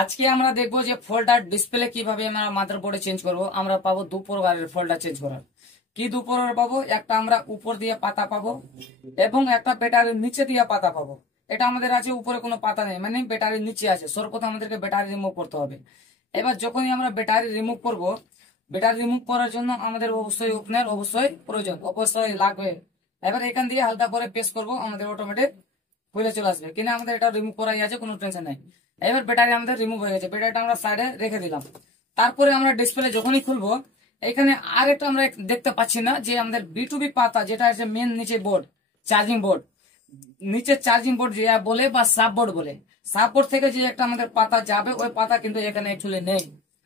আজকে আমরা দেখবো যে ফোল্ডার ডিসপ্লে কিভাবে আমরা মাদারবোর্ডে চেঞ্জ করব। আমরা পাবো দু প্রকারের ফোল্ডার চেঞ্জ করার। কি দু প্রকার পাবো? একটা আমরা উপর দিয়ে পাতা পাবো এবং একটা ব্যাটারির নিচে দিয়ে পাতা পাবো। এটা আমাদের আছে উপরে কোনো পাতা নেই, মানে ব্যাটারির নিচে আছে। সর্বপ্রথম আমাদেরকে ব্যাটারি রিমুভ করতে হবে। এবার যখনই আমরা ব্যাটারি রিমুভ করব, ব্যাটারি রিমুভ করার জন্য আমাদের অবশ্যই ওপেনার প্রয়োজন, অবশ্যই লাগবে। এবার এখান দিয়ে হালকা করে প্রেস করব, আমাদের অটোমেটিক খুলে চলে আসবে। কিনা আমাদের এটা রিমুভ করাই আছে, কোনো টেনশন নাই। এবার ব্যাটারি আমাদের রিমুভ হয়ে গেছে, ব্যাটারিটা আমরা সাইডে রেখে দিলাম। তারপরে আমরা ডিসপ্লে যখনই খুলবো, এখানে আর একটা আমরা দেখতে পাচ্ছি না যে আমাদের বিটুবি পাতা, যেটা আছে মেন নিচে বোর্ড, চার্জিং বোর্ড, নিচে চার্জিং বোর্ড যে বলে বা সাব বোর্ড বলে, সাব বোর্ড থেকে যে একটা আমাদের পাতা যাবে, ওই পাতা কিন্তু এখানে অ্যাকচুয়ালি নেই।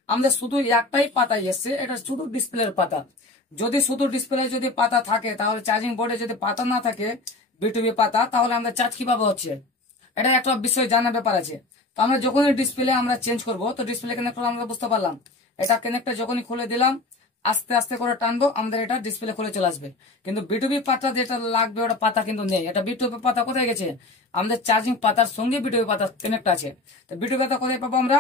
আমাদের শুধু একটাই পাতা এসছে, এটা শুধু ডিসপ্লের পাতা। যদি শুধু ডিসপ্লে যদি পাতা থাকে, তাহলে চার্জিং বোর্ডে যদি পাতা না থাকে বিটুবি পাতা, তাহলে আমাদের চার্জ কিভাবে হচ্ছে, এটা একটা বিষয় জানার ব্যাপার আছে। তো আমরা যখনই ডিসপ্লে আমরা চেঞ্জ করব, তো ডিসপ্লে কানেক্টর আমরা বুঝতে পারলাম, এটা কানেক্টর যখনই খুলে দিলাম, আস্তে আস্তে করে টানবো, আমাদের এটা ডিসপ্লে খুলে চলে আসবে। কিন্তু বিটুবি পাতা যেটা লাগবে, ওটা পাতা কিন্তু নেই। এটা বিটুবি পাতা কোথায় গেছে? আমাদের চার্জিং পাতার সঙ্গে বিটুবি পাতা কানেক্ট আছে। তো বিটুবি পাতা কোথায় পাবো? আমরা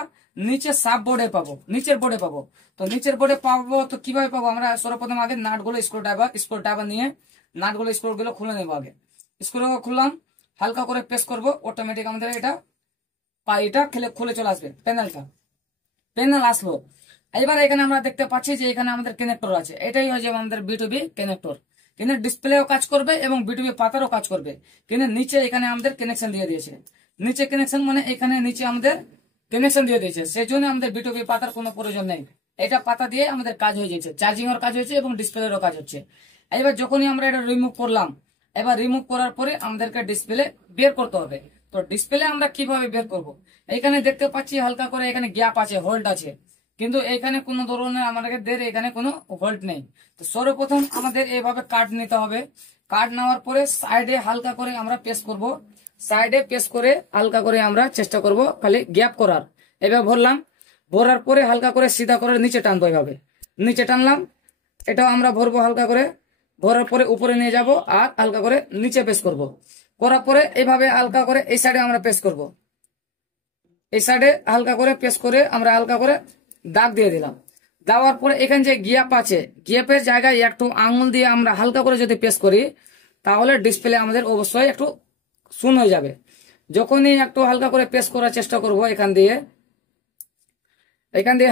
নিচে সাব বোর্ডে পাবো, নিচের বোর্ডে পাবো। তো নিচের বোর্ডে পাবো, তো কিভাবে পাবো? আমরা সর্বপ্রথম আগে নাটগুলো স্ক্রু ড্রাইভার নিয়ে নাটগুলো স্ক্রুগুলো খুলে নেবো। আগে স্ক্রু খুললাম, হালকা করে প্রেস করবো, অটোমেটিক আমাদের এটা খুলে চলে আসবে। প্যানেল আসলো। এবার এখানে আমরা দেখতে পাচ্ছি যে এখানে আমাদের কানেক্টর আছে। এটাই হচ্ছে আমাদের বিটুবি কানেক্টর। কিন্তু ডিসপ্লেও কাজ করবে এবং বিটুবি পাতারও কাজ করবে। কিন্তু নিচে এখানে আমাদের কানেকশন দিয়ে দিয়েছে। নিচে কানেকশন মানে এখানে নিচে আমাদের কানেকশন দিয়ে দিয়েছে, সেই জন্য আমাদের বিটুবি পাতার কোনো প্রয়োজন নেই। এটা পাতা দিয়ে আমাদের কাজ হয়ে যাচ্ছে, চার্জিং এর কাজ হয়েছে এবং ডিসপ্লেরও কাজ হচ্ছে। এবার যখনই আমরা এটা রিমুভ করলাম, এবার রিমুভ করার পরে আমাদেরকে ডিসপ্লে বের করতে হবে। তো ডিসপ্লে আমরা কিভাবে বের করব? এখানে দেখতে পাচ্ছি হালকা করে এখানে গ্যাপ আছে, হোল্ড আছে, কিন্তু এখানে কোনো ধরনের আমাদের এখানে কোনো হোল্ড নেই। তো সর্বপ্রথম আমাদের এইভাবে কাট নিতে হবে। কাট নেওয়ার পরে সাইডে হালকা করে আমরা প্রেস করব। সাইডে প্রেস করে হালকা করে আমরা চেষ্টা করব খালি গ্যাপ করার। এভাবে ভরার পরে হালকা করে সিধা করে নিচে টানবো। এভাবে নিচে টানলাম, এটাও আমরা ভরবো হালকা করে। ভরার পরে উপরে নিয়ে যাব আর হালকা করে নিচে প্রেস করব। করার পরে এইভাবে হালকা করে এই সাইডে আমরা প্রেস করব। এই সাইডে হালকা করে প্রেস করে আমরা হালকা করে দাগ দিয়ে দিলাম। দেওয়ার পরে এখানে যে গ্যাপ আছে, গ্যাপের জায়গায় একটু আঙুল দিয়ে আমরা হালকা করে যদি প্রেস করি, তাহলে ডিসপ্লে আমাদের অবশ্যই একটু শূন্য হয়ে যাবে। যখনই একটু হালকা করে প্রেস করার চেষ্টা করব, এখান দিয়ে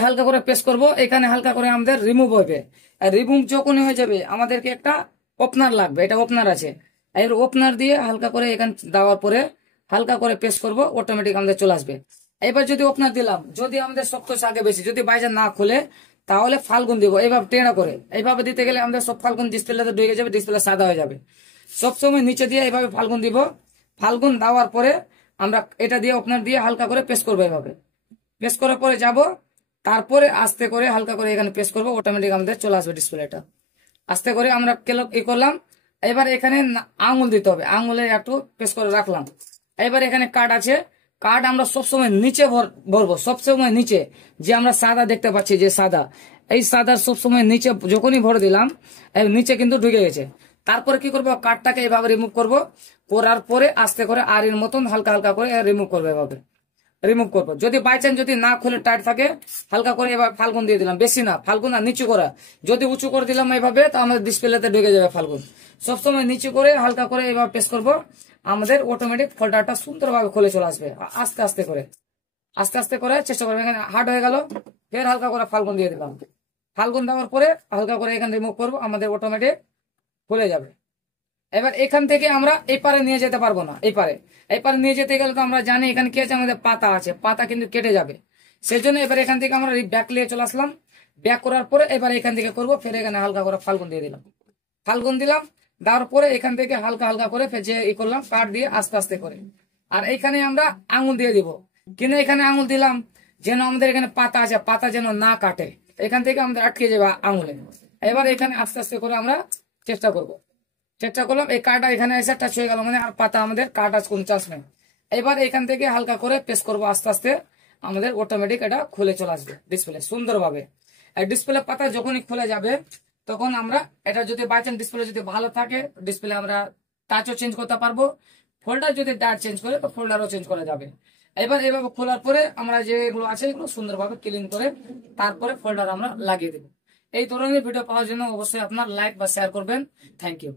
হালকা করে প্রেস করব, এখানে হালকা করে আমাদের রিমুভ হবে। আর রিমুভ যখনই হয়ে যাবে, আমাদেরকে একটা ওপেনার লাগবে। এটা ওপেনার আছে, এর ওপেনার দিয়ে হালকা করে এখানে দেওয়ার পরে হালকা করে প্রেস করব, অটোমেটিক আমাদের চলে আসবে। এবার যদি ওপেনার দিলাম, যদি আমাদের শক্ত আগে বেশি যদি বাইচান্স না খুলে, তাহলে ফাল্গুন দিব এইভাবে টেড়া করে। এইভাবে দিতে গেলে আমাদের সব ফাল্গুন ডিসপ্লেতে ঢুকে যাবে, ডিসপ্লে সাদা হয়ে যাবে। সবসময় নিচে দিয়ে এইভাবে ফাল্গুন দিব। ফাল্গুন দেওয়ার পরে আমরা এটা দিয়ে ওপেনার দিয়ে হালকা করে প্রেস করবো। এইভাবে প্রেস করার পরে যাব, তারপরে আস্তে করে হালকা করে এখানে প্রেস করবো, অটোমেটিক আমাদের চলে আসবে ডিসপ্লেটা। আস্তে করে আমরা করলাম। এবার এখানে আঙুল দিতে হবে, আঙুলে একটু প্রেস করে রাখলাম। এবার এখানে কার্ড আছে, কার্ড আমরা সবসময় নিচে ভরবো, সবসময় নিচে। যে আমরা সাদা দেখতে পাচ্ছি, যে সাদা, এই সাদা সবসময় নিচে যখনই ভরে দিলাম, নিচে কিন্তু ঢুকে গেছে। তারপরে কি করবো? কার্ডটাকে এভাবে রিমুভ করব। করার পরে আস্তে করে আর এর মতন হালকা হালকা করে রিমুভ করবো। এভাবে রিমুভ করবো। যদি বাই চান্স যদি না খুলে টাইট থাকে, হালকা করে এবার ফাল্গুন দিয়ে দিলাম, বেশি না, ফাল্গুন আর নিচু করা। যদি উঁচু করে দিলাম এইভাবে, তো আমাদের ডিসপ্লেতে ঢুকে যাবে ফাল্গুন। সবসময় নিচু করে হালকা করে এবার প্রেস করবো, আমাদের অটোমেটিক ফোল্ডারটা সুন্দরভাবে খুলে চলে আসবে। আস্তে আস্তে করে চেষ্টা করবে। এখানে হার্ড হয়ে গেল, ফের হালকা করে ফাল্গুন দিয়ে দিলাম। ফাল্গুন দেওয়ার পরে হালকা করে এখানে রিমুভ করবো, আমাদের অটোমেটিক খুলে যাবে। এবার এখান থেকে আমরা এই পারে নিয়ে যেতে পারবো না। এই পারে নিয়ে যেতে গেলে তো আমরা জানি এখানে কি আছে, আমাদের পাতা আছে, পাতা কিন্তু কেটে যাবে। সেই জন্য এবার এখান থেকে আমরা ব্যাক নিয়ে চলে আসলাম। ব্যাক করার পরে এবার এখান থেকে করবো, ফের এখানে হালকা করে ফাল্গুন দিয়ে দিলাম। ফাল্গুন দিলাম, দেওয়ার পরে এখান থেকে হালকা হালকা করে ফের যে করলাম, কাট দিয়ে আস্তে আস্তে করে। আর এখানে আমরা আঙুল দিয়ে দিব। কিন্তু এখানে আঙুল দিলাম যেন আমাদের এখানে পাতা আছে, পাতা যেন না কাটে, এখান থেকে আমাদের আটকে যাবে আঙুলে। এবার এখানে আস্তে আস্তে করে আমরা চেষ্টা করলাম। এই কাটা এখানে এসে টাচ হয়ে গেল, মানে আর পাতা আমাদের কাটা কোনো চান্স নেই। এবার এখান থেকে হালকা করে প্রেস করবো, আস্তে আস্তে আমাদের অটোমেটিক এটা খুলে চলে আসবে ডিসপ্লে সুন্দরভাবে। আর ডিসপ্লে পাতা যখনই খুলে যাবে, তখন আমরা এটা যদি বাই চান্স ডিসপ্লে যদি ভালো থাকে, ডিসপ্লে আমরা টাচও চেঞ্জ করতে পারবো। ফোল্ডার যদি ডাট চেঞ্জ করে, তো ফোল্ডারও চেঞ্জ করা যাবে। এবার এভাবে খোলার পরে আমরা যেগুলো আছে এগুলো সুন্দরভাবে ক্লিন করে তারপরে ফোল্ডার আমরা লাগিয়ে দেবো। এই ধরনের ভিডিও পাওয়ার জন্য অবশ্যই আপনার লাইক বা শেয়ার করবেন। Thank you.